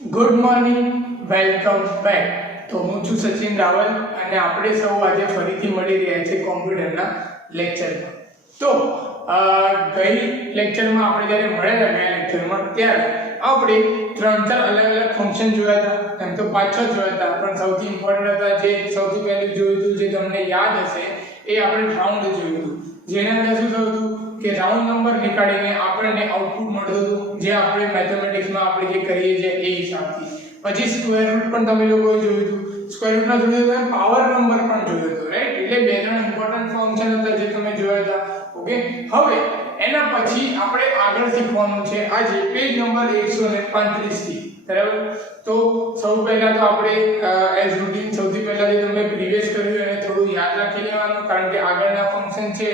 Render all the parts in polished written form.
Good morning, welcome back. તો હું છું સચિન રાવલ અને આપણે સૌ આજે ફરીથી મળી રહ્યા છે કોમ્પ્યુટરના લેક્ચરમાં. તો ગઈ લેક્ચરમાં આપણે જ્યારે મળ્યા ગયા લેક્ચરમાં ત્યારે આપણે 3-4 અલગ અલગ ફંક્શન જોયા હતા. એમ તો 5-6 જોયા હતા, પણ સૌથી ઇમ્પોર્ટન્ટ હતા જે સૌથી પહેલું જોયું હતું, જે તમને યાદ હશે, એ આપણે રાઉન્ડ જોયું હતું. જેના અંદર શું થયું હતું કે રાઉન્ડ નંબર નીકાળીને આપણને આઉટપુટ મળતું હતું, જે આપણે મેથેમેટિક્સમાં આપણે જે કરીએ છીએ એ હિસાબથી. પછી સ્ક્વેર રૂટ પણ તમે લોકોએ જોયું હતું, સ્ક્વેર રૂટના જોયું હતું, પાવર નંબર પણ જોયું હતું, રાઈટ? એટલે 2-3 ઇમ્પોર્ટન્ટ ફંક્શન હતા જે તમે જોયા હતા. ઓકે, હવે એના પછી આપણે આગળ શીખવાનું છે આજે પેજ નંબર 135 થી. બરાબર? તો સૌ પહેલા તો આપણે એઝ રૂટીન સૌથી પહેલા જે તમે પ્રીવિયસ કર્યું એને થોડું યાદ રાખી લેવાનું, કારણ કે આગળના ફંક્શન છે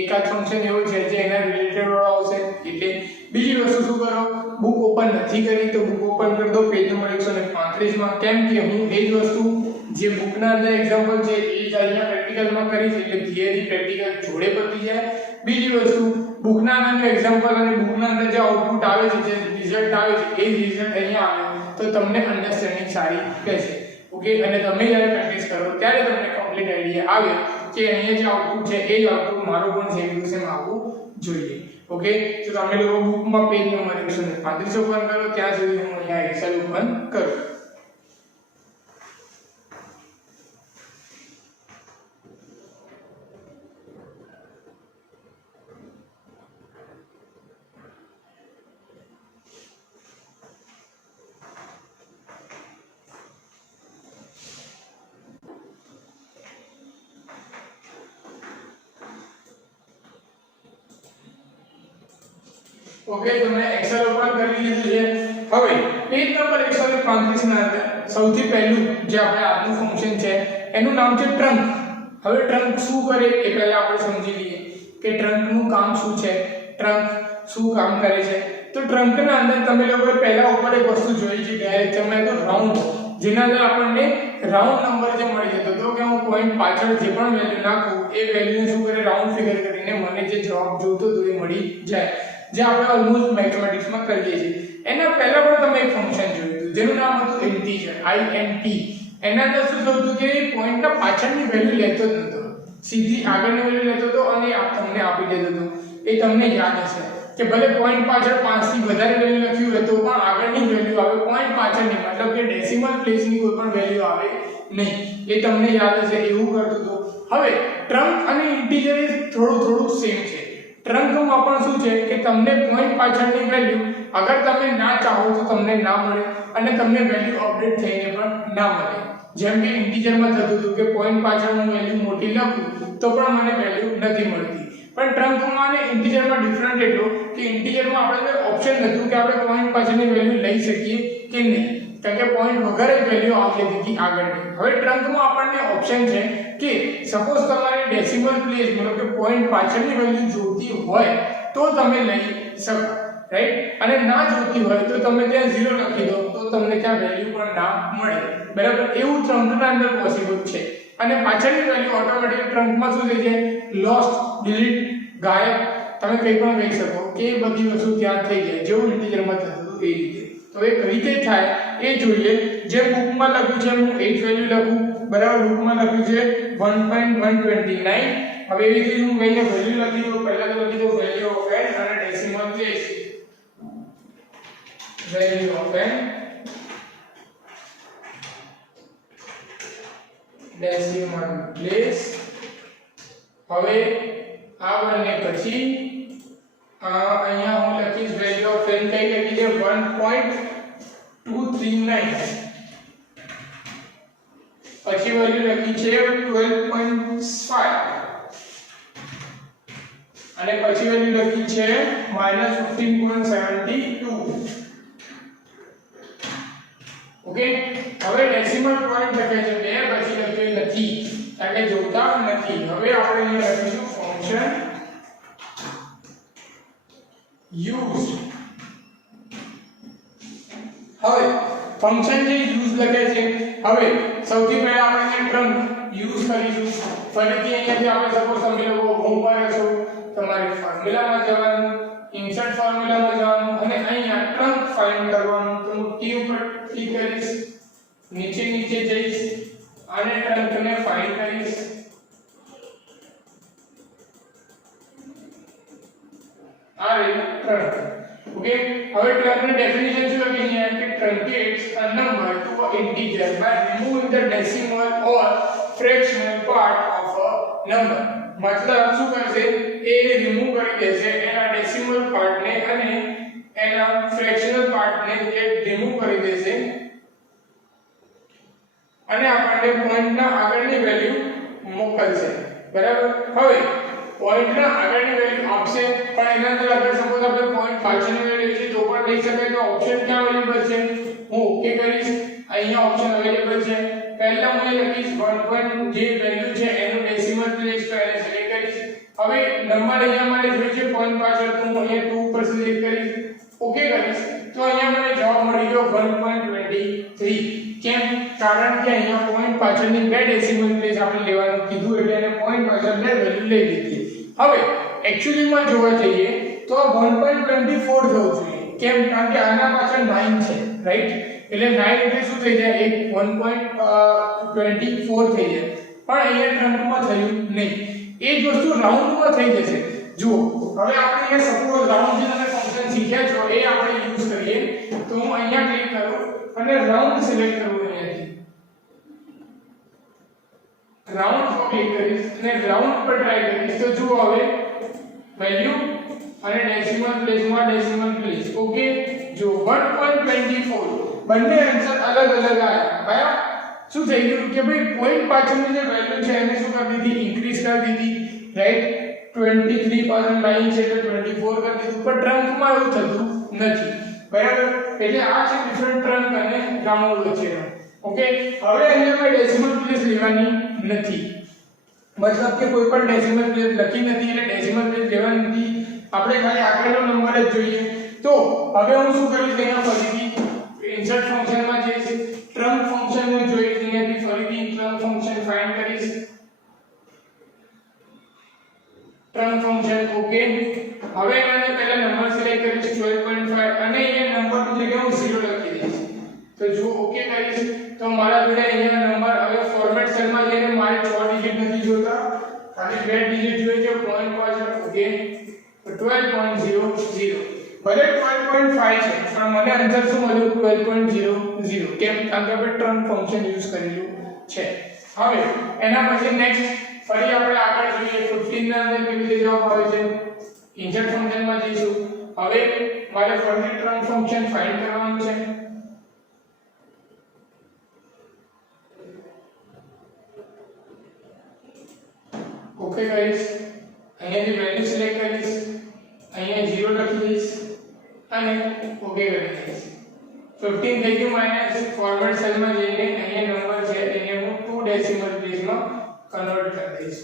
એકાદ ફંક્શન એવું છે જે એના રિલેટેડ આવશે. એટલે બીજી વસ્તુ શું કરો, બુક ઓપન નથી કરી તો બુક ઓપન કરી દો પેજ નંબર 135 માં. કેમ કે હું એ જ વસ્તુ જે બુકના અંદર એક્ઝામ્પલ છે એ જ અહીંયા પ્રેક્ટિકલમાં કરીશ, એટલે થિયરી પ્રેક્ટિકલ જોડે પતી જાય. બીજી વસ્તુ, બુકના અંદર એક્ઝામ્પલ અને બુકના અંદર જે આઉટપુટ આવે છે, જે રિઝલ્ટ આવે છે, એ રિઝલ્ટ અહીંયા આવે તો તમને અન્ડરસ્ટેન્ડિંગ સારી રહેશે. ઓકે, અને તમે જ્યારે પ્રેક્ટિસ કરો ત્યારે તમને કમ્પ્લીટ આઈડિયા આવે કે અહીંયા જે આઉટપુટ છે એ જ આઉટપુટ મારું પણ સેમ ટુ સેમ આવવું જોઈએ. ઓકે, તો તમે લોકો બુકમાં પેજ નંબર 135 ઓપન કરો, ત્યાં સુધી હું અહીંયા એક્સેલ ઓપન કરું. ઓકે, તમે એક્સેલ ઓપન કરી લીધું છે. હવે પેજ નંબર 135 ના અંદર સૌથી પહેલું જે આપણે આજનું ફંક્શન છે એનું નામ છે ટ્રંક. હવે ટ્રંક શું કરે એ પહેલા આપણે સમજી લઈએ કે ટ્રંકનું કામ શું છે, ટ્રંક શું કામ કરે છે. તો ટ્રંકના અંદર તમે લોકોએ પહેલા ઉપર એક વસ્તુ જોઈ છે ગયા લેક્ચરમાં, તો રાઉન્ડ, જેના અંદર આપણને રાઉન્ડ નંબર જે મળી જતો હતો કે હું પોઈન્ટ પાછળ જે પણ વેલ્યુ નાખું એ વેલ્યુને શું કરે, રાઉન્ડ ફિગર કરીને મને જે જવાબ જોતો હતો એ મળી જાય, જે આપણે ઓલમોસ્ટ મેથમેટિક્સમાં કરીએ છીએ. એના પહેલા પણ તમે એક ફંક્શન જોયું હતું જેનું નામ હતું ઇન્ટીજર, INT. એના અંદર શું થતું હતું કે પોઈન્ટના પાછળની વેલ્યુ લેતો જ નતો, સીધી આગળની વેલ્યુ લેતો હતો અને તમને આપી દેતો હતો. એ તમને યાદ હશે કે ભલે પોઈન્ટ પાછળ 5 થી વધારે વેલ્યુ લખ્યું હોય તો પણ આગળની વેલ્યુ આવે પોઈન્ટ પાછળની, મતલબ કે ડેસિમલ પ્લેસની કોઈ પણ વેલ્યુ આવે નહીં. એ તમને યાદ હશે, એવું કરતું હતું. હવે ટ્રંક અને ઇન્ટીજર એ થોડું સેમ છે. ટ્રંકમાં પણ શું છે કે તમને પોઈન્ટ પાછળની વેલ્યુ અગર તમે ના ચાહો તો તમને ના મળે, અને તમને વેલ્યુ અપડેટ થઈને પણ ના મળે. જેમ કે ઇન્ટીજરમાં થતું હતું કે પોઈન્ટ પાછળ હું વેલ્યુ મોટી લખું તો પણ મને વેલ્યુ નથી મળતી. પણ ટ્રંકમાં અને ઇન્ટીજરમાં ડિફરન્ટ એટલો કે ઇન્ટીજરમાં આપણે ઓપ્શન હતું કે આપણે પોઈન્ટ પાછળની વેલ્યુ લઈ શકીએ કે નહીં, કારણ કે પોઈન્ટ વગર જ વેલ્યુ આવી હતી આગળની. હવે ટ્રંકમાં આપણને ઓપ્શન છે કે સપોઝ તમારે ડેસિમલ પ્લેસ, મતલબ કે પોઈન્ટ પાછળની વેલ્યુ જોઈતી હોય તો તમે લઈ શકો, રાઈટ? અને ના જોઈતી હોય તો તમે ત્યાં 0 લખી દો તો તમને ત્યાં વેલ્યુ પણ ના મળે. બરાબર? એવું ટ્રંકના અંદર પોસિબલ છે. અને પાછળની વેલ્યુ ઓટોમેટિક ટ્રંકમાં શું થઈ જાય, લોસ્ટ, ડિલીટ, ગાયબ, તમે કંઈ પણ કહી શકો કે એ બધી વસ્તુ ત્યાં થઈ જાય, જેવું ઇન્ટીજરમાં થતું હતું એ રીતે. તો એ કઈ રીતે થાય એ જોઈએ. જે બુકમાં લખ્યું છે હું એ જ વેલ્યુ લખું, બરાબર? બુકમાં લખ્યું છે 1.129. હવે એવી રીતે હું કહીને વેલ્યુ લખી દઉં. પહેલા તો લખી દઉં વેલ્યુ ઓફ n અને decimal place, value of n decimal place. હવે આ બંને પછી અહીંયા હું લખીશ વેલ્યુ ઓફ n કઈ લખી છે 1.239. પછી વેલ્યુ લખી છે 12.5 અને પછી વેલ્યુ લખી છે -15.72. ઓકે, હવે ડેસિમલ પોઈન્ટ લખે છે 2, પછી લખ્યું નથી કારણ કે જોતા નથી. હવે આપણે અહીંયા લખીશું ફંક્શન યુઝ. હવે ફંક્શન જે યુઝ લખે છે, હવે સૌથી પહેલા આપણે ટ્રંક યુઝ કરીશું. ફરીથી અહીંયાથી આપણે સપોઝ તમે લોકો હોમવર્ક હશો, તમારે ફોર્મ્યુલામાં જવાનું, ઇન્સર્ટ ફોર્મ્યુલામાં જવાનું અને અહીંયા ટ્રંક ફાઇન્ડ કરવાનું તો હું ટી ઉપર ક્લિક કરીશ, નીચે જઈશ અને ટ્રંકને ફાઇન્ડ કરીશ. આ રહ્યું ટ્રંક. ઓકે, હવે ટ્રંકની ડેફિનેશન શું લખી છે કે truncates a number to an integer by removing the decimal or fractional part of a number. મતલબ શું કરશે, એ રિમૂવ કરી દેશે એના ડેસિમલ પાર્ટને અને એના ફ્રેક્શનલ પાર્ટને એ રિમૂવ કરી દેશે અને આપણને પોઈન્ટના આગળની વેલ્યુ મોકલશે. બરાબર. હવે પોઈન્ટના આગળની વેલ્યુ આપશે પણ એના અંદર અગર સપોઝ આપણે પોઈન્ટ પાછળની વેલ્યુ છે તો પણ લઈ શકાય. તો ઓપ્શન ક્યાં અવેલેબલ છે, હું ઓકે કરીશ. અહીંયા ઓપ્શન અવેલેબલ છે. પહેલા હું એ લખીશ 1. જે વેલ્યુ છે એનું ડેસિમલ પ્લેસ તો એને સિલેક્ટ કરીશ. હવે નંબર અહીંયા મારે જોઈએ છે પોઈન્ટ પાછળ તો હું અહીંયા 2 પર સિલેક્ટ કરીશ, ઓકે કરીશ. તો અહીંયા મને જવાબ મળી ગયો 1.23. કેમ? કારણ કે અહીંયા પોઈન્ટ પાછળની બે ડેસિમલ પ્લેસ આપણે લેવાનું કીધું એટલે એને પોઈન્ટ પાછળ બે વેલ્યુ લઈ લીધી. હવે એક્ચ્યુઅલી માં જોવા જઈએ તો 1.24 થવું જોઈએ. કેમ? કારણ કે આના પાછળ 9 છે, રાઈટ? એટલે 9 એટલે શું થઈ જાય, એક 1.24 થઈ જાય. પણ અહીંયા ટ્રંકમાં થયું નહીં. એ જ વસ્તુ રાઉન્ડમાં થઈ જશે. જુઓ, હવે આપણે અહીંયા સપોઝ રાઉન્ડ જે તમે ફંક્શન શીખ્યા છો એ આપણે યુઝ કરીએ. તો હું અહીંયા ક્લિક કરું અને રાઉન્ડ સિલેક્ટ કરું. અહીંયાથી રાઉન્ડ પર ક્લિક કરીશ અને રાઉન્ડ પર ટ્રાય કરીશ. તો જુઓ હવે વેલ્યુ અને ડેસિમલ પ્લેસમાં ડેસિમલ પ્લેસ. ઓકે, જો 1.24 બંને આન્સર અલગ આવ્યા. બરાબર. શું થઈ ગયું કે ભાઈ પોઈન્ટ પાછળની જે વેલ્યુ છે એને શું કરી દીધી, ઇન્ક્રીઝ કરી દીધી, રાઈટ? 23 પાછળ 9 છે એટલે 24 કરી દીધું. પણ ટ્રંકમાં એવું થતું નથી. બરાબર. એટલે આ છે ડિફરન્ટ ટ્રંક અને રાઉન્ડ વચ્ચેનો. ઓકે, હવે અહીંયા કોઈ ડેસિમલ પ્લેસ લેવાની નથી. મતલબ કે કોઈ પણ ડેસિમલ પ્લેસ લખી નથી એટલે ડેસિમલ પ્લેસ લેવાની નથી. આપણે ખાલી આગળનો નંબર જ જોઈએ. તો હવે હું શું કરીશ, અહીંયા ફરીથી ઇન્સર્ટ ફંક્શનમાં જઈશ, ટ્રંક ફંક્શનને જોઈશ, અહીંયાથી ફરીથી ટ્રંક ફંક્શન ફાઇન્ડ કરીશ. ટ્રંક ફંક્શન. ઓકે, હવે મને પહેલા નંબર સિલેક્ટ કરીશ 12.5 અને અહીંયા નંબરની જગ્યાએ હું 0 લખી દઈશ. તો જો ઓકે કરીશ તો મારા જોડે અહીંયા નંબર હવે ફોર્મેટ સેલમાં જઈને મારે 6 ડિજિટ નથી જોતા, ખાલી 2 ડિજિટ જોઈએ છે પોઈન્ટ પાછળ. ઓકે, 12.00. ભલે 12.5 છે પણ મને આન્સર શું મળ્યો, 12.00. કેમ? કારણ કે આપણે ટ્રંક ફંક્શન યુઝ કરેલું છે. હવે એના પછી નેક્સ્ટ ફરી આપણે આગળ જોઈએ 15 ના અંદર કેવી રીતે જવાબ આવે છે. ઇન્સર્ટ ફંક્શનમાં જઈશું. હવે મારે ફરીથી ટ્રંક ફંક્શન ફાઇન્ડ કરવાનું છે. ઓકે કરીશ, અહીંયાથી વેલ્યુ સિલેક્ટ કરીશ, અહીંયા 0 લખી દઈશ અને ઓકે કરી દઈશ. 15 થઈ ગયું. માઇનસ ફોર્મેટ સેલમાં જઈને અહીંયા નંબર છે એને હું 2 ડેસિમલ પ્લેસમાં કન્વર્ટ કરી દઈશ.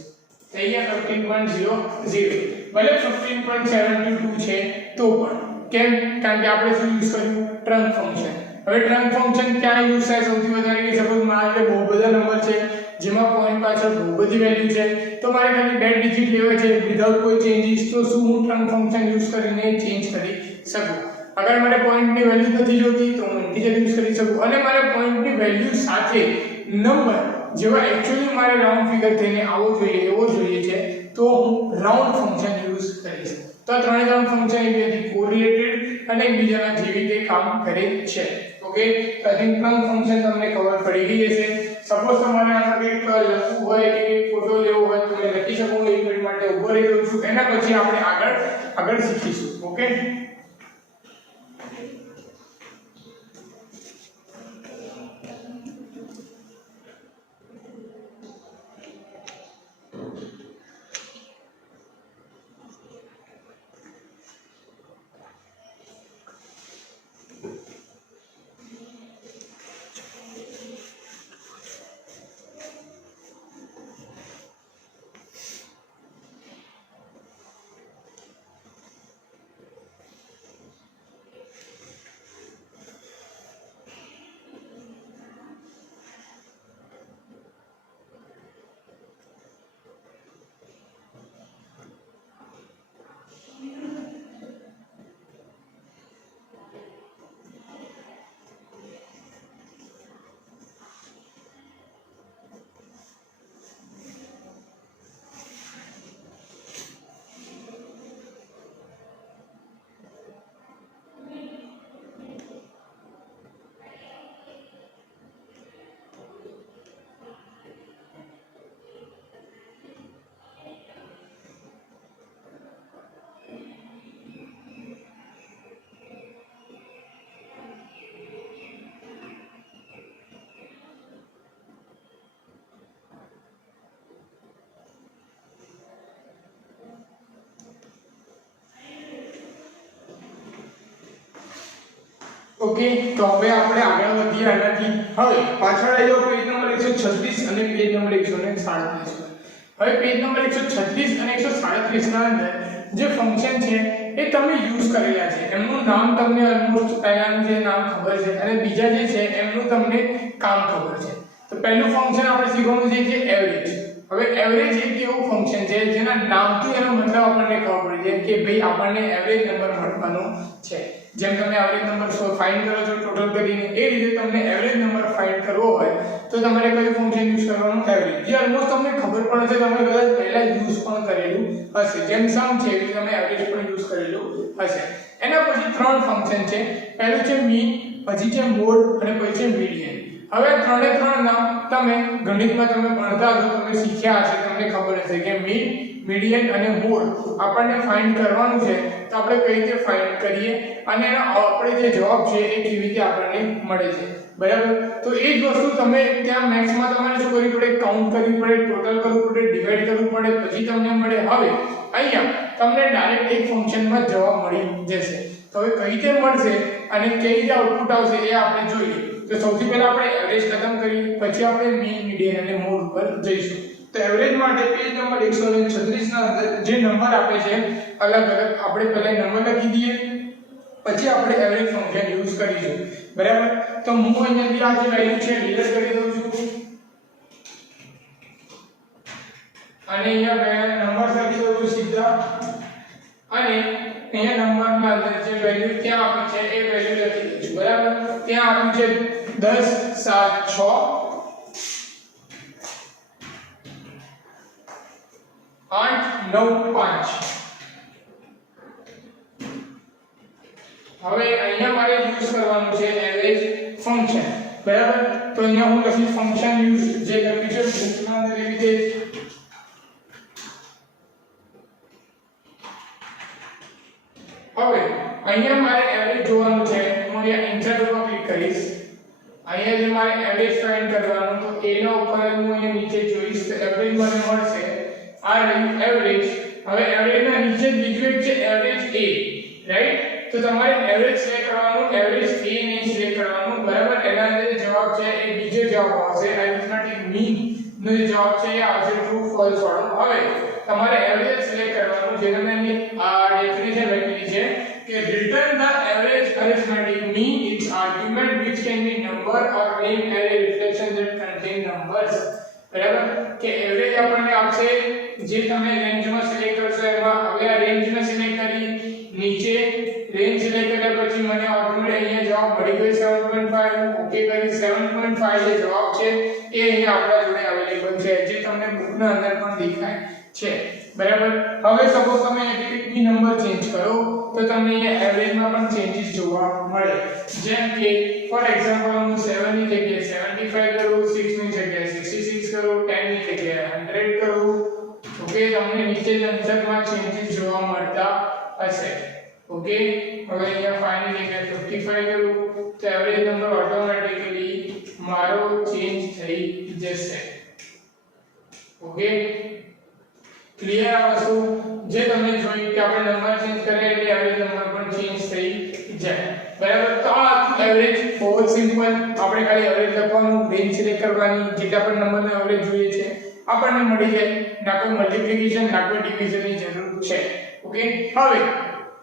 થઈ ગયા 15.00. ભલે 15.72 છે તો પણ. કેમ? કારણ કે આપણે શું યુઝ કર્યું, ટ્રંક ફંક્શન. હવે ટ્રંક ફંક્શન ક્યાં યુઝ થાય સૌથી વધારે કે સપોઝ મારા જોડે બહુ બધા નંબર છે જેમાં પોઈન્ટ પાછળ બહુ બધી વેલ્યુ છે તો મારે ખાલી 2 ડિજિટ લેવા છે વિધાઉટ કોઈ ચેન્જીસ. તો શું હું ટ્રંક ફંક્શન યુઝ કરીને ચેન્જ કરી શકું. અગર મારે પોઈન્ટની વેલ્યુ નથી જોતી તો હું ઇન્ટિજર યુઝ કરી શકું અને મારે પોઈન્ટની વેલ્યુ સાથે નંબર જેવા એક્ચ્યુઅલી મારે રાઉન્ડ ફિગર થઈને આવો જોઈએ એવો જોઈએ છે તો હું રાઉન્ડ ફંક્શન યુઝ કરીશ. તો આ ત્રણેય ફંક્શન એકબીજાથી કોરિલેટેડ અને એકબીજાના જેવી રીતે કામ કરે છે. ઓકે, તો આ ટ્રંક ફંક્શન તમને ખબર પડી ગઈ હશે. સપોઝ તમારે આમાં કંઈક લખવું હોય કે ફોટો લેવો હોય તો મેં લખી શકું. એક મિનિટ માટે ઊભો રહી જાઉં છું. એના પછી આપણે આગળ શીખીશું. ઓકે, ઓકે, તો હવે આપણે આગળ વધીએ આનાથી. હવે પાછળ આવી જાઓ પેજ નંબર 136 અને પેજ નંબર 137. હવે પેજ નંબર 136 અને 137 ના અંદર જે ફંક્શન છે એ તમે યુઝ કરેલા છે. એમનું નામ તમને ઓલમોસ્ટ પહેલાનું જે નામ ખબર છે અને બીજા જે છે એમનું તમને કામ ખબર છે. તો પહેલું ફંક્શન આપણે શીખવાનું છે એવરેજ. હવે એવરેજ એક એવું ફંક્શન છે જેના નામથી એનો મતલબ આપણને ખબર પડી જાય કે ભાઈ આપણને એવરેજ નંબર મળવાનો છે. જેમ તમે એવરેજ નંબર ફાઇન્ડ કરો છો ટોટલ કરીને, એ રીતે તમને એવરેજ નંબર ફાઇન્ડ કરવો હોય તો તમારે કયું ફંક્શન યુઝ કરવાનું? એવરેજ. જે ઓલમોસ્ટ તમને ખબર પણ હશે, તમે કદાચ પહેલા યુઝ પણ કરેલું હશે. જેમ સમ છે એવી તમે એવરેજ પણ યુઝ કરેલું હશે. એના પછી ત્રણ ફંક્શન છે. પહેલું છે મીન, પછી છે મોડ અને પછી છે મીડિયન. હવે ત્રણે ત્રણ નામ તમે ગણિતમાં તમે ભણતા હશો, તમે શીખ્યા હશે, તમને ખબર હશે કે મીન, મીડિયન અને મોડ આપણને ફાઇન્ડ કરવાનું છે. તો આપણે કઈ રીતે ફાઇન્ડ કરીએ અને એનો આપણે જે જવાબ છે એ કેવી રીતે આપણને મળે છે, બરાબર? તો એ જ વસ્તુ તમે ત્યાં મેથ્સમાં તમારે શું કરવું પડે? કાઉન્ટ કરવી પડે, ટોટલ કરવું પડે, ડિવાઈડ કરવું પડે, પછી તમને મળે. હવે અહીંયા તમને ડાયરેક્ટ એક ફંક્શનમાં જવાબ મળી જશે. તો હવે કઈ રીતે મળશે અને કઈ રીતે આઉટપુટ આવશે એ આપણે જોઈએ. તો સૌથી પહેલા આપણે એવરેજ ખતમ કરીએ, પછી આપણે મીન, મીડિયન અને મોડ ઉપર જઈશું. તો એવરેજ માટે પેજ નંબર 136 ના અંદર જે નંબર આપે છે અલગ અલગ, આપણે પહેલા નંબર લખી દઈએ, પછી આપણે એવરેજ ફંક્શન યુઝ કરીશું, બરાબર? તો હું અહીંયાથી આ જે વેલ્યુ છે ડિલીટ કરી દઉં છું અને અહીંયા નંબર લખી દઉં છું સીધા, અને અહીંયા નંબરમાં અંદર જે વેલ્યુ ત્યાં આપી છે એ વેલ્યુ લખી દઉં છું, બરાબર? ત્યાં આપ્યું છે 10 7 6 8 9 5. હવે અહીંયા મારે યુઝ કરવાનું છે એવરેજ ફંક્શન, બરાબર? તો અહીંયા હું લખી ફંક્શન યુઝ જે લખ્યું છે બુકમાં અંદર એવી રીતે. હવે અહીંયા મારે એવરેજ જોવાનું છે. હું અહીંયા ઇન્સર્ટ ઉપર ક્લિક કરીશ. અહીંયા જે મારે એવરેજ ફાઇન્ડ કરવાનું, તો એના ઉપર હું અહીંયા નીચે જોઈશ તો એવરેજ મને મળશે. આ રહ્યું એવરેજ. હવે એવરેજના નીચે બીજું એક છે એવરેજ એ, રાઈટ? તો તમારે એવરેજ સિલેક્ટ કરવાનું, એવરેજ એ ને સિલેક્ટ કરવાનું, બરાબર? એના અંદર જે જવાબ છે એ બીજો જવાબ આવશે. એરિથમેટિક મીન નો જે જવાબ છે એ આવશે ટ્રુ ફોલ્સ વાળો. હવે તમારે એવરેજ સિલેક્ટ કરવાનું, જેને મેં આ ડેફિનેશન લખેલી છે કે return the average arithmetic mean its argument which can be number or name array reflection that contain numbers, બરાબર? કે એવરેજ આપણને આપશે જે તમે રેન્જમાં સિલેક્ટ કરશો એમાં. હવે આ રેન્જમાં સિલેક્ટ કરી, નીચે રેન્જ સિલેક્ટ કર્યા પછી મને આર્ગ્યુમેન્ટ અહીંયા જવાબ મળી ગયો 7.5. ઓકે કરી 7.5 જે જવાબ છે એ અહીંયા આપણા જોડે અવેલેબલ છે, જે તમને બુકના અંદર પણ દેખાય છે, બરાબર? હવે સપોઝ તમે એટીપી નંબર ચેન્જ કરો તો તમને અહીંયા એવરેજમાં પણ ચેન્જીસ જોવા મળે. જેમ કે ફોર એક્ઝામ્પલ હું 7 ની જગ્યાએ 75 કરું, 6 ની જગ્યાએ 66 કરું, 10 ની જગ્યાએ 100 કરું. ઓકે, તમને નીચે આન્સરમાં ચેન્જીસ જોવા મળતા હશે. ઓકે, હવે અહીંયા 5 ની જગ્યાએ 55 કરું તો એવરેજ નંબર ઓટોમેટિકલી મારો ચેન્જ થઈ જશે. ઓકે, ક્લિયર આ વસ્તુ? જે તમે જોઈ કે આપણે નંબર ચેન્જ કરે એટલે એવરેજ નંબર પણ ચેન્જ થઈ જાય, બરાબર? તો આ એવરેજ બહુ સિમ્પલ. આપણે ખાલી એવરેજ લખવાનું, રેન્જ સિલેક્ટ કરવાની, જેટલા પણ નંબરનો એવરેજ જોઈએ છે આપણને મળી જાય. ના કોઈ મલ્ટીપ્લિકેશન ના કોઈ ડિવિઝનની જરૂર છે. ઓકે, હવે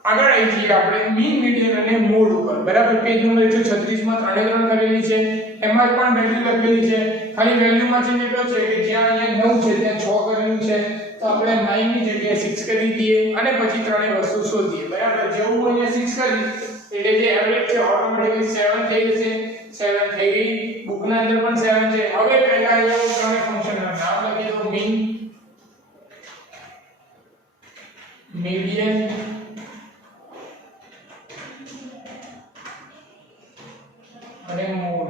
આગળ આવી જઈએ આપણે મીન, મીડિયન અને મોડ ઉપર, બરાબર? પેજ નંબર 136 માં ત્રણે ત્રણ કરેલી છે. એમાં પણ વેલ્યુ લખેલી છે. ખાલી વેલ્યુમાં ચેન્જ એટલો છે કે જ્યાં અહીંયા 9 છે ત્યાં 6 કરેલું છે, તો આપણે 9 ની જગ્યાએ 6 કરી દઈએ અને પછી ત્રણેય વસ્તુ શોધીએ, બરાબર? જેવું અહીંયા 6 કરી એટલે જે એવરેજ છે ઓટોમેટિકલી 7 થઈ જશે. 7 થઈ ગઈ, બુકના અંદર પણ 7 છે. હવે પહેલા અહીંયા હું ત્રણે ફંક્શનના નામ લખી દઉં, મીન, મીડિયન અને મોડ,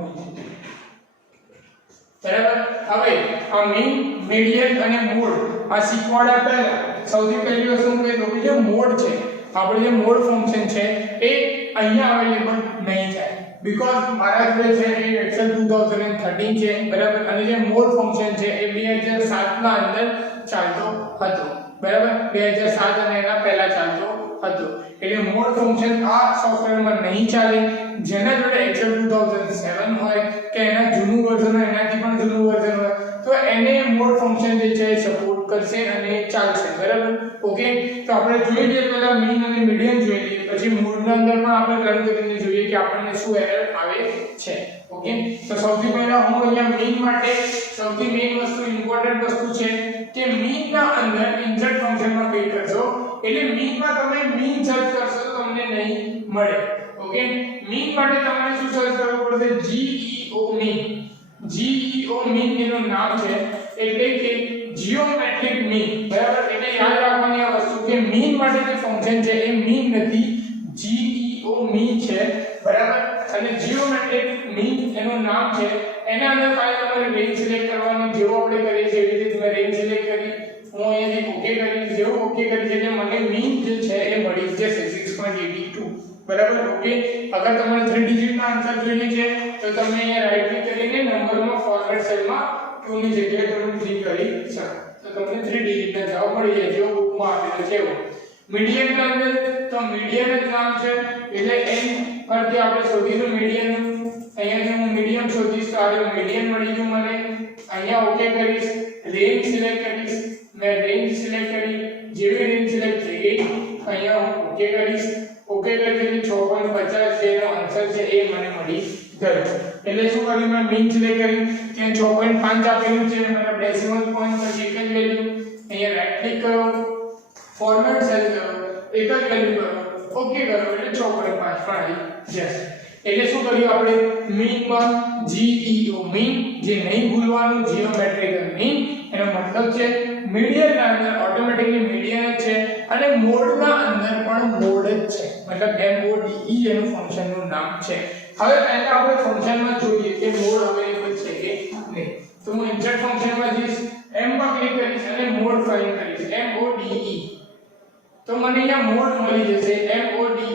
બરાબર? હવે આ મીન, મીડિયન અને મોડ આ શીખવાડ્યા પહેલા સૌથી પહેલી વસ્તુ હું કહી દઉં કે જે મોડ છે, આપણે જે મોડ ફંક્શન છે એ અહીંયા અવેલેબલ નહીં થાય, બીકોઝ મારા જોડે છે એ એક્સેલ 2013 છે, બરાબર? અને જે મોડ ફંક્શન છે એ 2007 ના અંદર ચાલતો હતો, બરાબર? 2007 અને એના પહેલા ચાલતો હતો એટલે મોડ ફંક્શન આ સોફ્ટવેરમાં નહીં ચાલે જેના જોડે Excel 2007 હોય કે એના જૂનું વર્ઝન હોય એનાથી પણ જૂનું વર્ઝન હોય તો એને મોડ ફંક્શન જે છે સપોર્ટ કરશે અને ચાલશે બરાબર ઓકે તો આપણે જોઈ લઈએ પહેલા મીન અને મીડિયન જોઈ લઈએ પછી મોડના અંદર પણ આપણે રન કરીને જોઈએ કે આપણને શું એરર આવે છે ઓકે તો સૌથી પહેલા હું અહીંયા મીન માટે સૌથી મેઈન વસ્તુ ઇમ્પોર્ટન્ટ વસ્તુ છે કે મીનના અંદર ઇન્સર્ટ ફંક્શનમાં પે કરશો એટલે મીનમાં તમે મીન સર્ચ કરશો તો તમને નહીં મળે ઓકે મીન માટે તમારે શું સર્ચ કરવું પડશે GEO મીન એનું નામ છે એટલે કે જીઓમેટ્રિક મીન બરાબર એટલે યાદ રાખવાની આ વસ્તુ કે મીન માટે જે ફંક્શન છે એ મીન નથી GEO મીન છે બરાબર અને જીઓમેટ્રિક મીન એનું નામ છે એના અંદર ખાલી તમારે રેન્જ સિલેક્ટ કરવાની જેવો આપણે કરીએ છીએ એવી રીતે મેં રેન્જ સિલેક્ટ કરી હું અહીંયાથી ઓકે કરી જેવું ઓકે કરી એટલે મને મીન જે છે એ મળી જશે 6.82 બરાબર ઓકે અગર તમારે 3 ડિજિટના આન્સર જોઈએ છે તો તમે અહીંયા રાઈટ ક્લિક કરીને નંબરમાં ફોરવર્ડ સેલમાં 2 ની જગ્યાએ તમે ક્લિક કરી શકો તો તમને 3 ડિજિટના જવાબ મળી જાય જેવો બુકમાં આપેલો છે એવો મીડિયનના અંદર તો મીડિયન જ નામ છે એટલે n પરથી આપણે શોધીશું મીડિયન અહીંયાથી હું મીડિયમ શોધીશ તો આ મીડિયન મળી ગયું મને અહીંયા ઓકે કરીશ રેન્જ સિલેક્ટ કરીશ મેં રેન્જ સિલેક્ટ કરી જેવી રેન્જ સિલેક્ટ થઈ ગઈ અહીંયા હું ઓકે કરીશ ઓકે કરી 6.50 છે એનો આન્સર છે એ મને મળી ગયો એટલે શું કર્યું મેં મીન સિલેક્ટ કર્યું ત્યાં 6.5 આપેલું છે મતલબ ડેસિમલ પોઈન્ટ પછી એક જ વેલ્યુ અહીંયા રાઈટ ક્લિક કરો ફોર્મેટ સેલ કરો એક જ વેલ્યુ કરો ઓકે કરો એટલે 6.5 પણ આવી જશે એટલે શું કર્યું આપણે મીનમાં GEO મીન જે નહીં ભૂલવાનું જીઓમેટ્રિકલ મીન એનો મતલબ છે મીડિયનના અંદર ઓટોમેટિકલી મીડિયન જ છે અને મોડના અંદર પણ મોડ જ છે મતલબ MODE એનું ફંક્શનનું નામ છે હવે પહેલા આપણે ફંક્શનમાં જોઈએ કે મોડ અવેલેબલ છે કે નહીં તો હું ઇન્સર્ટ ફંક્શનમાં જઈશ m પર ક્લિક કરીશ અને મોડ ફાઇન્ડ કરીશ MODE તો મને અહીંયા મોડ મળી જશે MODE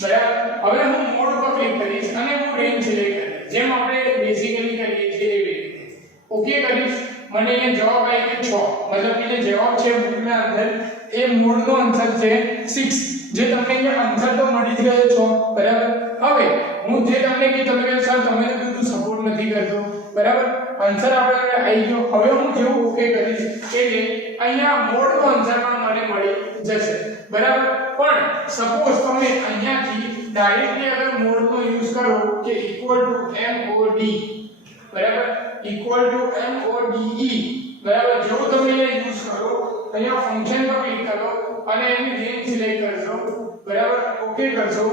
બરાબર હવે હું મોડ પર ક્લિક કરીશ અને હું રેન્જ સિલેક્ટ કરીશ જેમ આપણે બેઝિકલી કરીએ છીએ એવી રીતે ઓકે કરીશ મને અહીંયા જવાબ આવી ગયો 6 મતલબ કે જે જવાબ છે બુકના અંદર એ મોડનો આન્સર છે 6 જે તમને અહીંયા આન્સર તો મળી જ ગયો 6 બરાબર હવે હું જે તમને કે તમે કહો સર તમે બધું સપોર્ટ નથી કરતો બરાબર આન્સર આપણે આવી ગયો હવે હું જેવું ઓકે કરીશ એટલે અહીંયા મોડનો આન્સર પણ મને મળી જશે બરાબર પણ સપોઝ તમે અહીંયાથી ડાયરેક્ટલી અગર મોડનો યુઝ કરો કે ઇક્વલ ટુ MOD બરાબર ઇક્વલ ટુ MODE બરાબર જો તમે એ યુઝ કરો અહીંયા ફંક્શન પર ક્લિક કરો અને એની રેન્જ સિલેક્ટ કરશો બરાબર ઓકે કરશો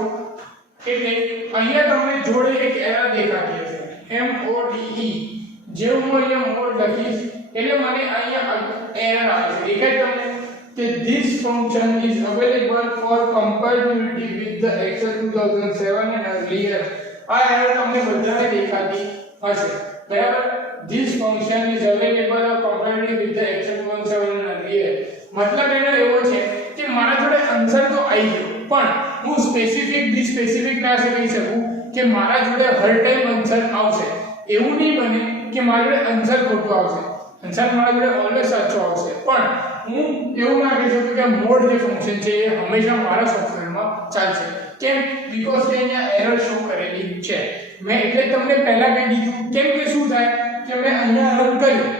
એટલે અહીંયા તમને જોડે એક એરર દેખાતી હશે MODE જેવું હું અહીંયા મોડ લખીશ એટલે મને અહીંયા એરર આવે છે દેખાય તમને કે this function is available for compatibility with the Excel 2007 and earlier આ એરર તમને બધાને દેખાતી હશે બરાબર this function is available or compatible with the Excel 2007 and earlier મતલબ એનો એવો છે કે મારા જોડે આન્સર તો આવી ગયો પણ હું સ્પેસિફિક ના કહી શકું કે મારા જોડે હર ટાઈમ આન્સર આવશે એવું નહીં બને કે મારા જોડે આન્સર ખોટું આવશે આન્સર મારા જોડે ઓલવેઝ સાચો આવશે પણ હું એવું ના કહી શકું કે મોડ જે ફંક્શન છે એ હંમેશા મારા સોફ્ટવેરમાં ચાલશે કેમ બીકોઝ કે અહીંયા એરર શો કરેલી છે મેં એટલે તમને પહેલા કહી દીધું કેમ કે શું થાય કે મેં અહીંયા રન કર્યું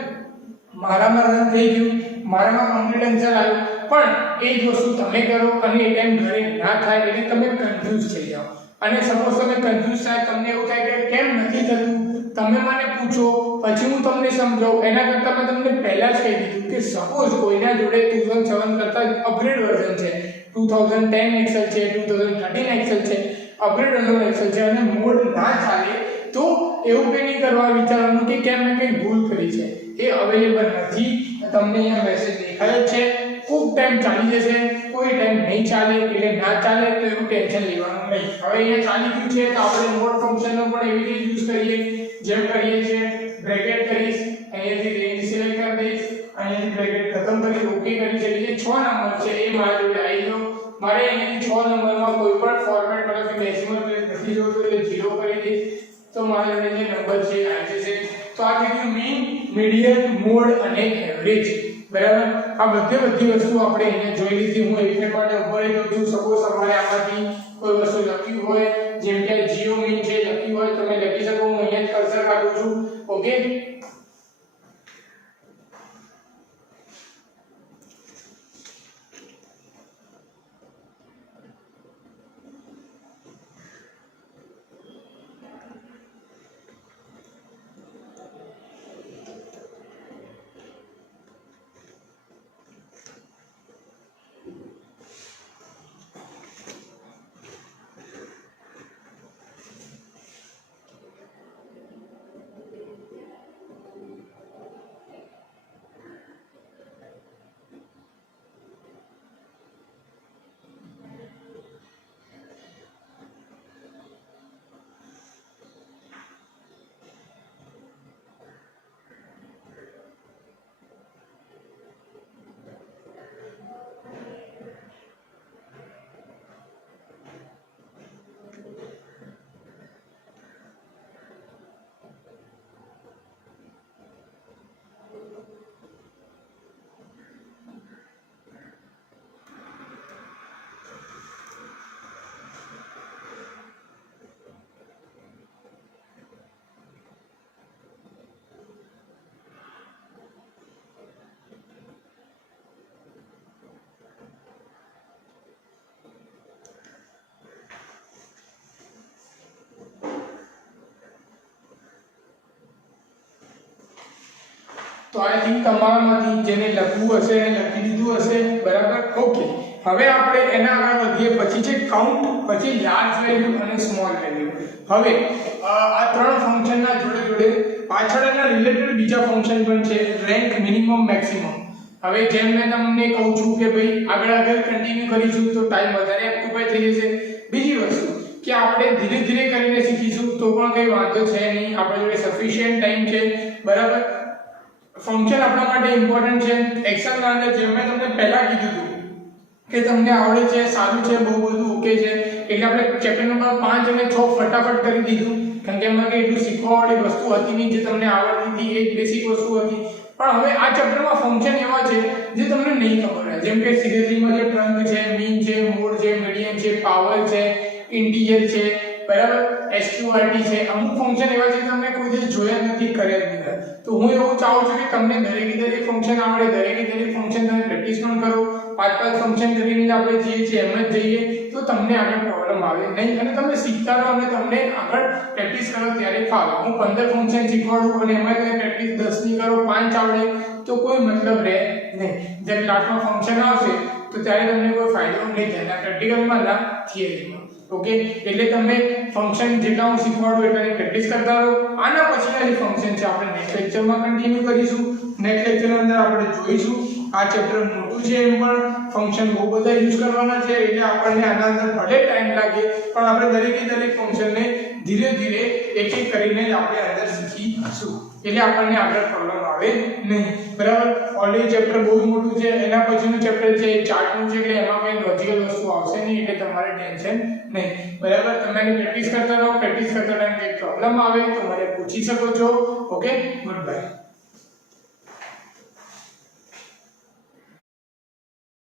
મારામાં રન થઈ ગયું મારામાં કમ્પ્લીટ આન્સર આવ્યો પણ એ જ વસ્તુ તમે કરો અને એ ટાઈમ ઘરે ના થાય એટલે તમે કન્ફ્યુઝ થઈ જાઓ અને સપોઝ તમે કન્ફ્યુઝ થાય તમને એવું થાય કે કેમ નથી થતું તમે મને પૂછો પછી હું તમને સમજાવું એના કરતાં મેં તમને પહેલા જ કહી દીધું કે સપોઝ કોઈના જોડે 2007 કરતાં અપગ્રેડ વર્ઝન છે 2010 એક્સેલ છે 2013 એક્સેલ છે અપગ્રેડ વર્ઝન એક્સેલ છે અને મોડ ના ચાલે તો એવું કંઈ નહીં કરવા વિચારવાનું કે કેમ મેં કંઈ ભૂલ કરી છે એ અવેલેબલ નથી તમને અહીંયા મેસેજ દેખાય છે ખૂબ ટાઈમ ચાલી જશે કોઈ ટાઈમ નહીં ચાલે એટલે ના ચાલે તો એવું ટેન્શન લેવાનું નહીં હવે અહીંયા ચાલી ગયું છે તો આપણે મોડ ફંક્શનનો પણ એવી રીતે યુઝ કરીએ જેમ કરીએ છીએ બ્રેકેટ કરીશ અહીંયાથી રેન્જ સિલેક્ટ કરી દઈશ અહીંયાથી બ્રેકેટ ખતમ કરી ઓકે કરી છે જે 6 નંબર છે એ મારા જોડે આવી ગયો મારે અહીંયાથી 6 નંબરમાં કોઈ પણ ફોર્મેટ મતલબ કે ડેસિમલ પ્લેસ નથી જોતો એટલે 0 કરી દઈશ તો મારા જોડે જે નંબર છે આવી જશે તો આ કીધું મીન, મીડિયન, મોડ અને એવરેજ. બરાબર, આ બધી વસ્તુ આપણે અહીંયા જોઈ લીધી. હું એક મિનિટ માટે ઉભો રહી દઉં છું. સપોઝ તમારે આમાંથી કોઈ વસ્તુ લખ્યું હોય, જેમ કે જીઓ મીન છે લખ્યું હોય, તમે લખી શકો. હું અહીંયા જ કર્સર કાઢું છું. ઓકે, તો આઈ થિંક તમારામાંથી જેને લખવું હશે એને લખી દીધું હશે. બરાબર, ઓકે. હવે આપણે એના આગળ વધીએ. પછી છે કાઉન્ટ, પછી લાર્જ વેલ્યુ અને સ્મોલ વેલ્યુ. હવે આ ત્રણ ફંક્શનના જોડે પાછળ એના રિલેટેડ બીજા ફંક્શન પણ છે, રેન્ક, મિનિમમ, મેક્સિમમ. હવે જેમ મેં તમને કહું છું કે ભાઈ આગળ કન્ટિન્યુ કરીશું તો ટાઈમ વધારે ઓક્યુપાય થઈ જશે. બીજી વસ્તુ કે આપણે ધીરે ધીરે કરીને શીખીશું તો પણ કંઈ વાંધો છે નહીં, આપણા જોડે સફિશિયન્ટ ટાઈમ છે. બરાબર, ફંક્શન આપણા માટે ઇમ્પોર્ટન્ટ છે. એક્સેલ ના અંદર જેમ મેં તમને પહેલા કીધું હતું કે તમને આવડે છે, સારું છે, બહુ બધું ઓકે છે, એટલે આપણે ચેપ્ટર નંબર 5 અને 6 ફટાફટ કરી દીધું. કારણ કે એમાં કે એટલું શીખવાવાળી વસ્તુ હતી નહીં જે તમને આવડતી હતી, એ જ બેસિક વસ્તુ હતી. પણ હવે આ ચેપ્ટરમાં ફંક્શન એવા છે જે તમને નહીં ખબર હોય, જેમ કે સિરીઝમાં જે ટ્રંક છે, મીન છે, મોડ છે, મીડિયન છે, પાવર છે, ઇન્ટિજર છે, બરાબર, એસક્યુઆરટી છે. અમુક ફંક્શન એવા છે તમને કોઈ દિવસ જોયા નથી, કર્યા જ નથી. તો હું એવું ચાહું છું કે તમને દરેક ફંક્શન આવડે, દરેક ફંક્શન તમે પ્રેક્ટિસ પણ કરો. 5 ફંક્શન કરીને આપણે જઈએ છીએ એમ જ જઈએ તો તમને આગળ પ્રોબ્લેમ આવે નહીં, અને તમે શીખતા રહો અને તમને આગળ પ્રેક્ટિસ કરો ત્યારે ફાવે. હું 15 ફંક્શન શીખવાડું અને એમાં તમે પ્રેક્ટિસ 10 ની કરો, 5 આવડે તો કોઈ મતલબ રહે નહીં. જેમ લાસ્ટમાં ફંક્શન આવશે તો ત્યારે તમને કોઈ ફાયદો નહીં થાય, ના પ્રેક્ટિકલમાં ના થિયરીમાં. ઓકે, એટલે તમે ફંક્શન જેટલા હું શીખવાડું એટલાની પ્રેક્ટિસ કરતા રહો. આના પછીના જે ફંક્શન છે આપણે નેક્સ્ટ લેક્ચરમાં કન્ટિન્યુ કરીશું. નેક્સ્ટ લેક્ચરની અંદર આપણે જોઈશું. આ ચેપ્ટર મોટું છે, એમ પણ ફંક્શન બહુ બધા યુઝ કરવાના છે, એટલે આપણને આના અંદર ભલે ટાઈમ લાગે પણ આપણે દરેક ફંક્શનને ધીરે ધીરે એક એક કરીને જ આપણે અંદર શીખીશું, એટલે આપણને આગળ પ્રોબ્લેમ આવે નહીં. બરાબર, ઓલરેડી ચેપ્ટર બહુ મોટું છે. એના પછીનું ચેપ્ટર છે ચાર્ટનું છે, એટલે એમાં કંઈ લોજિકલ વસ્તુ આવશે નહીં, એટલે તમારે ટેન્શન નહીં. બરાબર, તમે પ્રેક્ટિસ કરતા રહો. પ્રેક્ટિસ કરતા ટાઈમ કંઈ પ્રોબ્લેમ આવે તો મને પૂછી શકો છો. Okay, good bye.